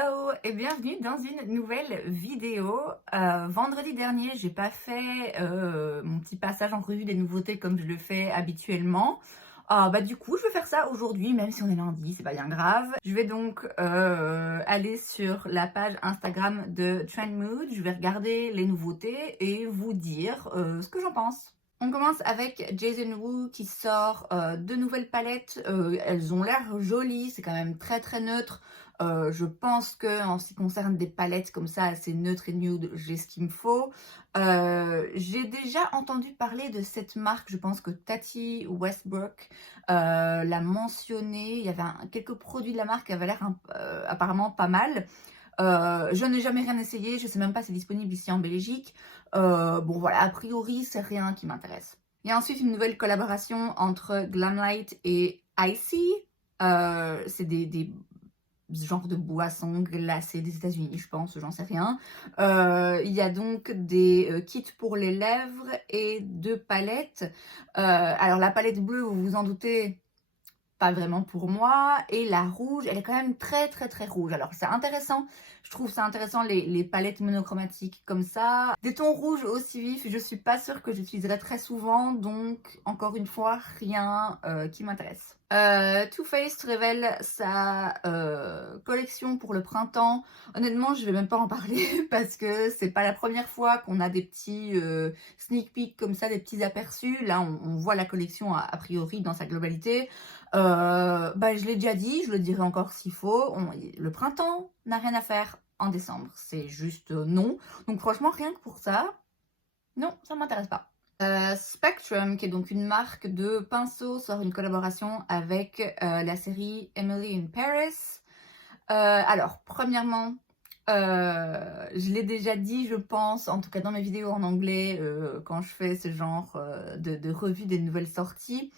Hello et bienvenue dans une nouvelle vidéo. Vendredi dernier, j'ai pas fait mon petit passage en revue des nouveautés comme je le fais habituellement. Du coup, je vais faire ça aujourd'hui, même si on est lundi, c'est pas bien grave. Je vais donc aller sur la page Instagram de Trend Mood. Je vais regarder les nouveautés et vous dire ce que j'en pense. On commence avec Jason Wu qui sort deux nouvelles palettes. Elles ont l'air jolies, c'est quand même très très neutre. Je pense que en ce qui concerne des palettes comme ça, assez neutres et nude, j'ai ce qu'il me faut. J'ai déjà entendu parler de cette marque, je pense que Tati Westbrook l'a mentionné. Il y avait quelques produits de la marque qui avaient l'air apparemment pas mal. Je n'ai jamais rien essayé, je sais même pas si c'est disponible ici en Belgique. Bon voilà, a priori c'est rien qui m'intéresse. Il y a ensuite une nouvelle collaboration entre Glamlight et Icy. C'est des genres de boissons glacées des États-Unis, je pense, j'en sais rien. Il y a donc des kits pour les lèvres et deux palettes. Alors la palette bleue, vous vous en doutez, pas vraiment pour moi. Et la rouge, elle est quand même très très très rouge. Alors c'est intéressant, je trouve ça intéressant les palettes monochromatiques comme ça. Des tons rouges aussi vifs, je suis pas sûre que j'utiliserai très souvent, donc encore une fois, rien qui m'intéresse. Too Faced révèle sa collection pour le printemps. Honnêtement, je vais même pas en parler parce que c'est pas la première fois qu'on a des petits sneak peeks comme ça, des petits aperçus. Là, on voit la collection a priori dans sa globalité. Je l'ai déjà dit, je le dirai encore s'il faut. Le printemps n'a rien à faire en décembre. C'est juste non. Donc franchement, rien que pour ça, non, ça m'intéresse pas. Spectrum, qui est donc une marque de pinceaux, sort une collaboration avec la série Emily in Paris. Alors, premièrement, je l'ai déjà dit, je pense, en tout cas dans mes vidéos en anglais, quand je fais ce genre de revue des nouvelles sorties.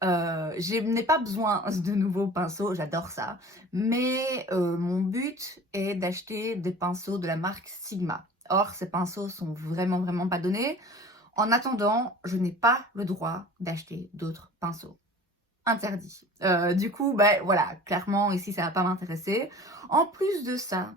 Je n'ai pas besoin de nouveaux pinceaux, j'adore ça. Mais mon but est d'acheter des pinceaux de la marque Sigma. Or, ces pinceaux sont vraiment pas donnés. En attendant, je n'ai pas le droit d'acheter d'autres pinceaux. Interdit. Du coup, voilà, clairement, ici, ça va pas m'intéresser. En plus de ça,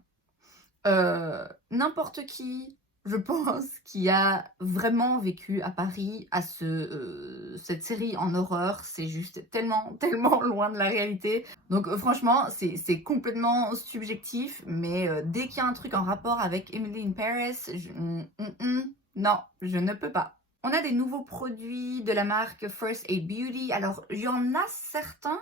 n'importe qui, je pense, qui a vraiment vécu à Paris à cette série en horreur, c'est juste tellement loin de la réalité. Donc franchement, c'est complètement subjectif, mais dès qu'il y a un truc en rapport avec Emily in Paris, non, je ne peux pas. On a des nouveaux produits de la marque First Aid Beauty. Alors, il y en a certains,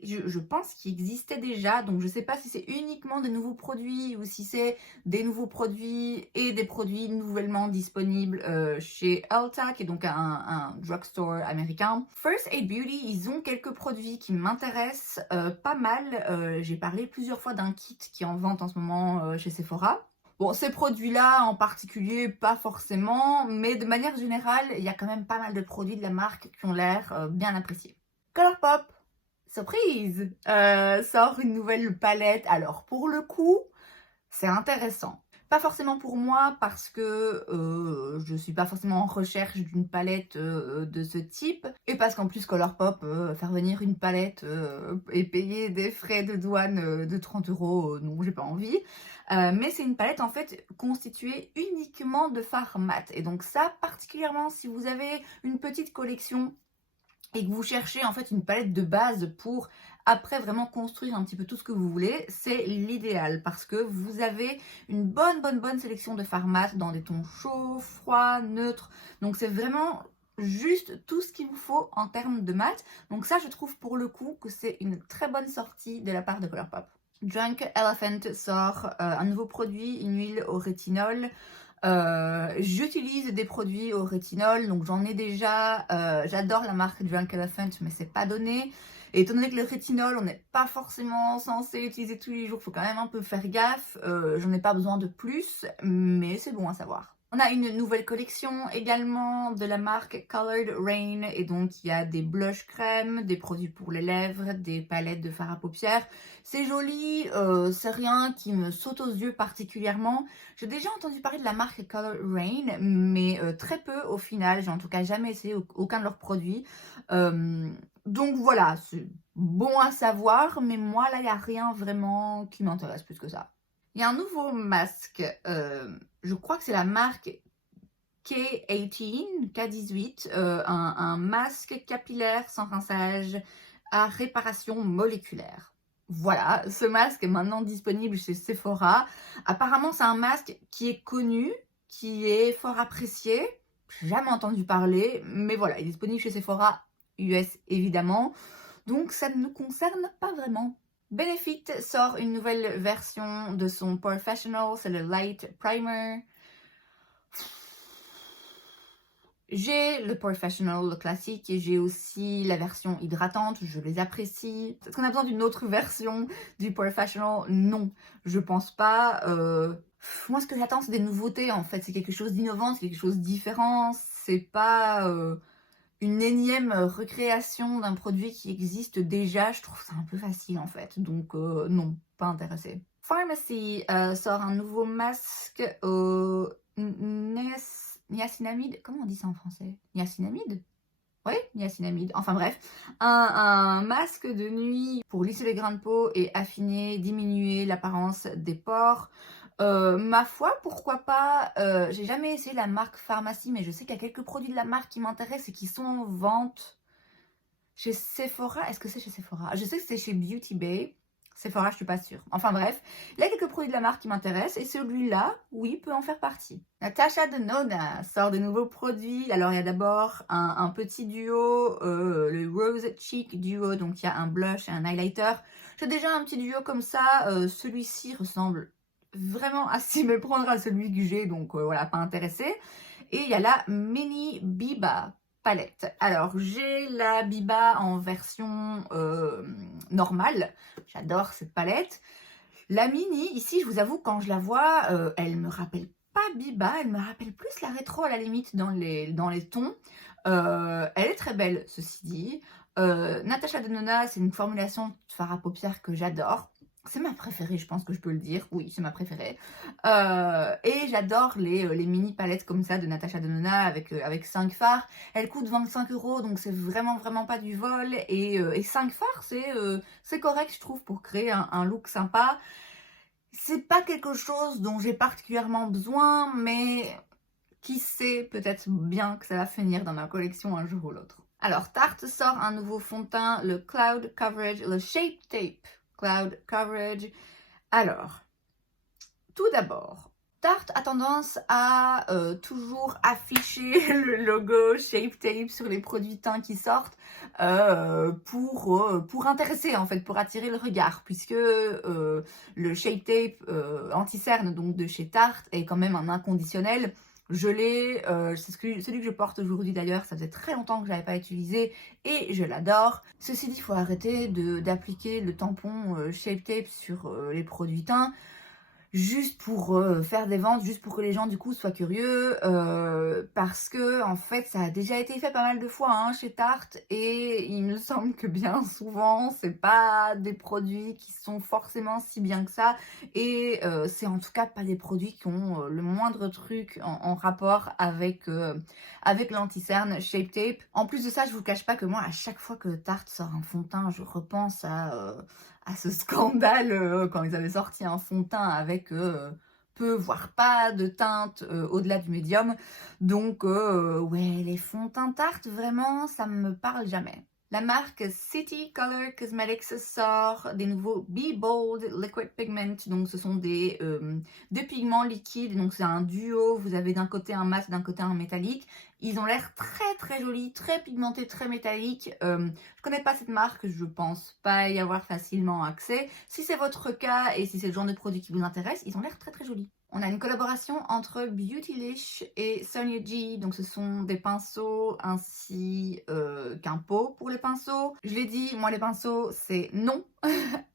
je pense qu'ils existaient déjà. Donc, je ne sais pas si c'est uniquement des nouveaux produits ou si c'est des nouveaux produits et des produits nouvellement disponibles chez Ulta, qui est donc un drugstore américain. First Aid Beauty, ils ont quelques produits qui m'intéressent pas mal. J'ai parlé plusieurs fois d'un kit qui est en vente en ce moment chez Sephora. Bon, ces produits-là en particulier, pas forcément, mais de manière générale, il y a quand même pas mal de produits de la marque qui ont l'air bien appréciés. Colourpop, surprise, sort une nouvelle palette. Alors, pour le coup, c'est intéressant. Pas forcément pour moi parce que je suis pas forcément en recherche d'une palette de ce type. Et parce qu'en plus Colourpop, faire venir une palette et payer des frais de douane de 30 €, non, j'ai pas envie. Mais c'est une palette en fait constituée uniquement de fard mat. Et donc ça, particulièrement si vous avez une petite collection et que vous cherchez en fait une palette de base pour après vraiment construire un petit peu tout ce que vous voulez, c'est l'idéal parce que vous avez une bonne sélection de fard mat dans des tons chauds, froids, neutres. Donc c'est vraiment juste tout ce qu'il vous faut en termes de mat. Donc ça, je trouve pour le coup que c'est une très bonne sortie de la part de Colourpop. Drunk Elephant sort un nouveau produit, une huile au rétinol. J'utilise des produits au rétinol, donc j'en ai déjà. J'adore la marque Drunk Elephant, mais c'est pas donné. Et étant donné que le rétinol, on n'est pas forcément censé l'utiliser tous les jours, il faut quand même un peu faire gaffe. J'en ai pas besoin de plus, mais c'est bon à savoir. On a une nouvelle collection également de la marque Colored Rain, et donc il y a des blush crème, des produits pour les lèvres, des palettes de fard à paupières. C'est joli, c'est rien qui me saute aux yeux particulièrement. J'ai déjà entendu parler de la marque Colored Rain, mais très peu au final. J'ai en tout cas jamais essayé aucun de leurs produits. Donc voilà, c'est bon à savoir, mais moi là, il n'y a rien vraiment qui m'intéresse plus que ça. Il y a un nouveau masque, je crois que c'est la marque K18, un masque capillaire sans rinçage à réparation moléculaire. Voilà, ce masque est maintenant disponible chez Sephora. Apparemment, c'est un masque qui est connu, qui est fort apprécié. J'ai jamais entendu parler, mais voilà, il est disponible chez Sephora US évidemment. Donc ça ne nous concerne pas vraiment. Benefit sort une nouvelle version de son Professional, c'est le Light Primer. J'ai le Professional, le classique, et j'ai aussi la version hydratante, je les apprécie. Est-ce qu'on a besoin d'une autre version du Professional? Non, je pense pas. Moi, ce que j'attends, c'est des nouveautés, en fait. C'est quelque chose d'innovant, c'est quelque chose de différent. C'est pas une énième recréation d'un produit qui existe déjà. Je trouve ça un peu facile, en fait. Donc, non, pas intéressée. Pharmacy sort un nouveau masque au niacinamide. Comment on dit ça en français? Niacinamide? Oui, niacinamide. Enfin bref, un masque de nuit pour lisser les grains de peau et affiner, diminuer l'apparence des pores. Ma foi, pourquoi pas. J'ai jamais essayé la marque Pharmacy, mais je sais qu'il y a quelques produits de la marque qui m'intéressent et qui sont en vente chez Sephora. Est-ce que c'est chez Sephora? Je sais que c'est chez Beauty Bay. Sephora, je suis pas sûre. Enfin bref, il y a quelques produits de la marque qui m'intéressent et celui-là, oui, peut en faire partie. Natasha Denona sort de nouveaux produits. Alors il y a d'abord un petit duo, le Rose Cheek Duo, donc il y a un blush et un highlighter. J'ai déjà un petit duo comme ça, celui-ci ressemble vraiment à s'y méprendre à celui que j'ai, donc voilà, pas intéressé. Et il y a la Mini Biba palette. Alors j'ai la Biba en version normale, j'adore cette palette. La mini, ici je vous avoue quand je la vois, elle me rappelle pas Biba, elle me rappelle plus la rétro à la limite dans les tons. Elle est très belle ceci dit. Natasha Denona, c'est une formulation de fard à paupières que j'adore. C'est ma préférée, je pense que je peux le dire. Oui, c'est ma préférée. Et j'adore les mini palettes comme ça de Natasha Denona avec 5 fards. Elle coûte 25 €, donc c'est vraiment pas du vol. Et 5 fards, c'est correct, je trouve, pour créer un look sympa. C'est pas quelque chose dont j'ai particulièrement besoin, mais qui sait, peut-être bien que ça va finir dans ma collection un jour ou l'autre. Alors, Tarte sort un nouveau fond de teint, le Cloud Coverage, le Shape Tape Cloud Coverage. Alors, tout d'abord, Tarte a tendance à toujours afficher le logo Shape Tape sur les produits teints qui sortent pour intéresser en fait, pour attirer le regard, puisque le Shape Tape anti-cerne donc de chez Tarte est quand même un inconditionnel. Je l'ai, c'est celui que je porte aujourd'hui d'ailleurs, ça faisait très longtemps que je l'avais pas utilisé et je l'adore. Ceci dit, il faut arrêter d'appliquer le tampon Shape Tape sur les produits teints juste pour faire des ventes, juste pour que les gens du coup soient curieux, parce que en fait ça a déjà été fait pas mal de fois hein, chez Tarte et il me semble que bien souvent c'est pas des produits qui sont forcément si bien que ça et c'est en tout cas pas des produits qui ont le moindre truc en rapport avec l'anti-cerne Shape Tape. En plus de ça, je vous cache pas que moi à chaque fois que Tarte sort un fond de teint, je repense à ce scandale quand ils avaient sorti un fond de teint avec peu, voire pas de teinte au-delà du médium. Donc, ouais, les fonds de teint Tarte, vraiment, ça me parle jamais. La marque City Color Cosmetics sort des nouveaux Be Bold Liquid Pigment. Donc, ce sont des pigments liquides. Donc, c'est un duo. Vous avez d'un côté un mat, d'un côté un métallique. Ils ont l'air très jolis, très pigmentés, très métalliques. Je connais pas cette marque, je pense pas y avoir facilement accès. Si c'est votre cas et si c'est le genre de produit qui vous intéresse, ils ont l'air très jolis. On a une collaboration entre Beautylish et Sonia G. Donc ce sont des pinceaux ainsi qu'un pot pour les pinceaux. Je l'ai dit, moi les pinceaux c'est non.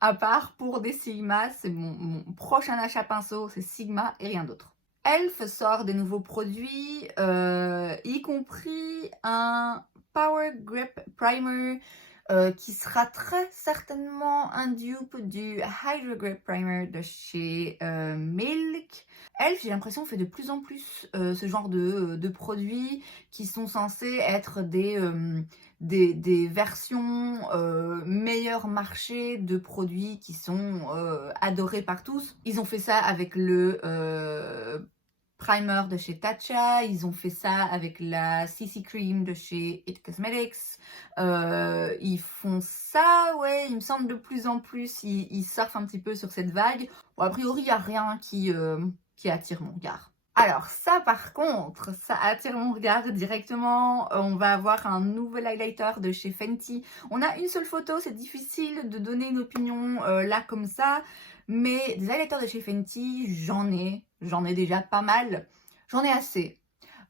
À part pour des Sigma, c'est mon prochain achat pinceau, c'est Sigma et rien d'autre. Elf sort des nouveaux produits, y compris un Power Grip Primer qui sera très certainement un dupe du Hydro Grip Primer de chez Milk. Elf, j'ai l'impression, fait de plus en plus ce genre de produits qui sont censés être des versions meilleur marché de produits qui sont adorés par tous. Ils ont fait ça avec le primer de chez Tatcha, ils ont fait ça avec la CC Cream de chez It Cosmetics, ils font ça, ouais, il me semble de plus en plus, ils surfent un petit peu sur cette vague. Bon, a priori, il n'y a rien qui attire mon regard. Alors ça par contre, ça attire mon regard directement. On va avoir un nouvel highlighter de chez Fenty. On a une seule photo, c'est difficile de donner une opinion là comme ça. Mais des highlighters de chez Fenty, j'en ai déjà pas mal. J'en ai assez.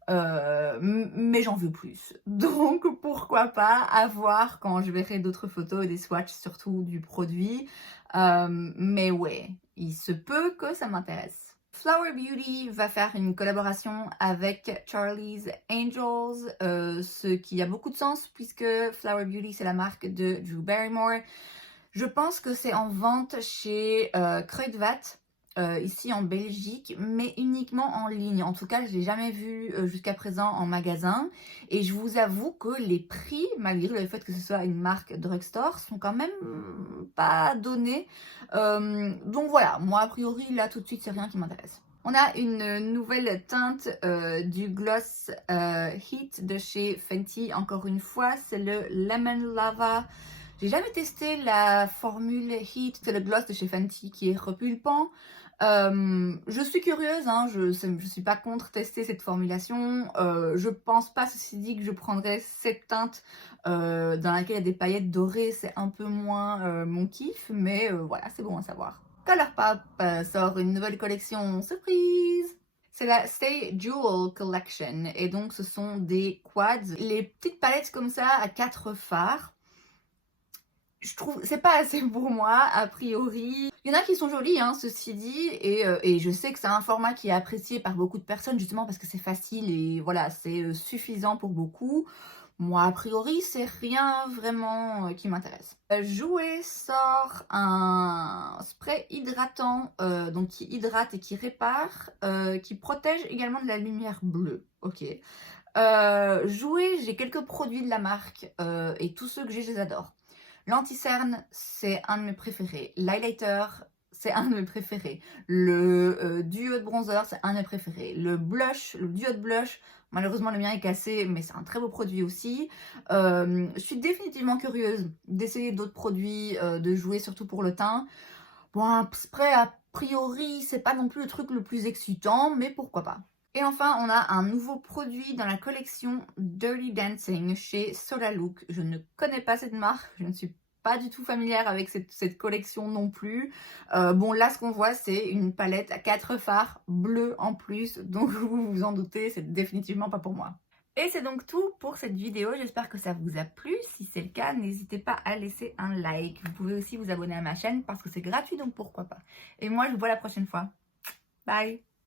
Mais j'en veux plus. Donc pourquoi pas avoir quand je verrai d'autres photos et des swatchs surtout du produit. Mais ouais, il se peut que ça m'intéresse. Flower Beauty va faire une collaboration avec Charlie's Angels, ce qui a beaucoup de sens puisque Flower Beauty c'est la marque de Drew Barrymore. Je pense que c'est en vente chez Kruidvat, ici en Belgique, mais uniquement en ligne. En tout cas, je ne l'ai jamais vu jusqu'à présent en magasin. Et je vous avoue que les prix, malgré le fait que ce soit une marque drugstore, sont quand même pas donnés. Donc voilà, moi a priori, là tout de suite, c'est rien qui m'intéresse. On a une nouvelle teinte du gloss Heat de chez Fenty. Encore une fois, c'est le Lemon Lava. J'ai jamais testé la formule Heat, c'est le gloss de chez Fenty qui est repulpant. Je suis curieuse, hein, je suis pas contre tester cette formulation. Je pense pas, ceci dit, que je prendrais cette teinte dans laquelle il y a des paillettes dorées, c'est un peu moins mon kiff, mais voilà, c'est bon à savoir. Colourpop sort une nouvelle collection surprise. C'est la Stay Jewel Collection et donc ce sont des quads, les petites palettes comme ça à 4 fards. Je trouve c'est pas assez pour moi a priori. Il y en a qui sont jolies hein, ceci dit et je sais que c'est un format qui est apprécié par beaucoup de personnes justement parce que c'est facile et voilà c'est suffisant pour beaucoup. Moi a priori c'est rien vraiment qui m'intéresse. Jouer sort un spray hydratant donc qui hydrate et qui répare, qui protège également de la lumière bleue. Ok. Jouer, j'ai quelques produits de la marque et tous ceux que j'ai, je les adore. L'anti-cerne, c'est un de mes préférés. L'highlighter, c'est un de mes préférés. Le duo de bronzer, c'est un de mes préférés. Le blush, le duo de blush, malheureusement le mien est cassé, mais c'est un très beau produit aussi. Je suis définitivement curieuse d'essayer d'autres produits, de jouer surtout pour le teint. Bon, un spray a priori, c'est pas non plus le truc le plus excitant, mais pourquoi pas. Et enfin, on a un nouveau produit dans la collection Dirty Dancing chez Solalook. Je ne connais pas cette marque, je ne suis pas du tout familière avec cette collection non plus. Bon, là, ce qu'on voit, c'est une palette à 4 fards bleus en plus. Donc, vous vous en doutez, c'est définitivement pas pour moi. Et c'est donc tout pour cette vidéo. J'espère que ça vous a plu. Si c'est le cas, n'hésitez pas à laisser un like. Vous pouvez aussi vous abonner à ma chaîne parce que c'est gratuit, donc pourquoi pas. Et moi, je vous vois la prochaine fois. Bye!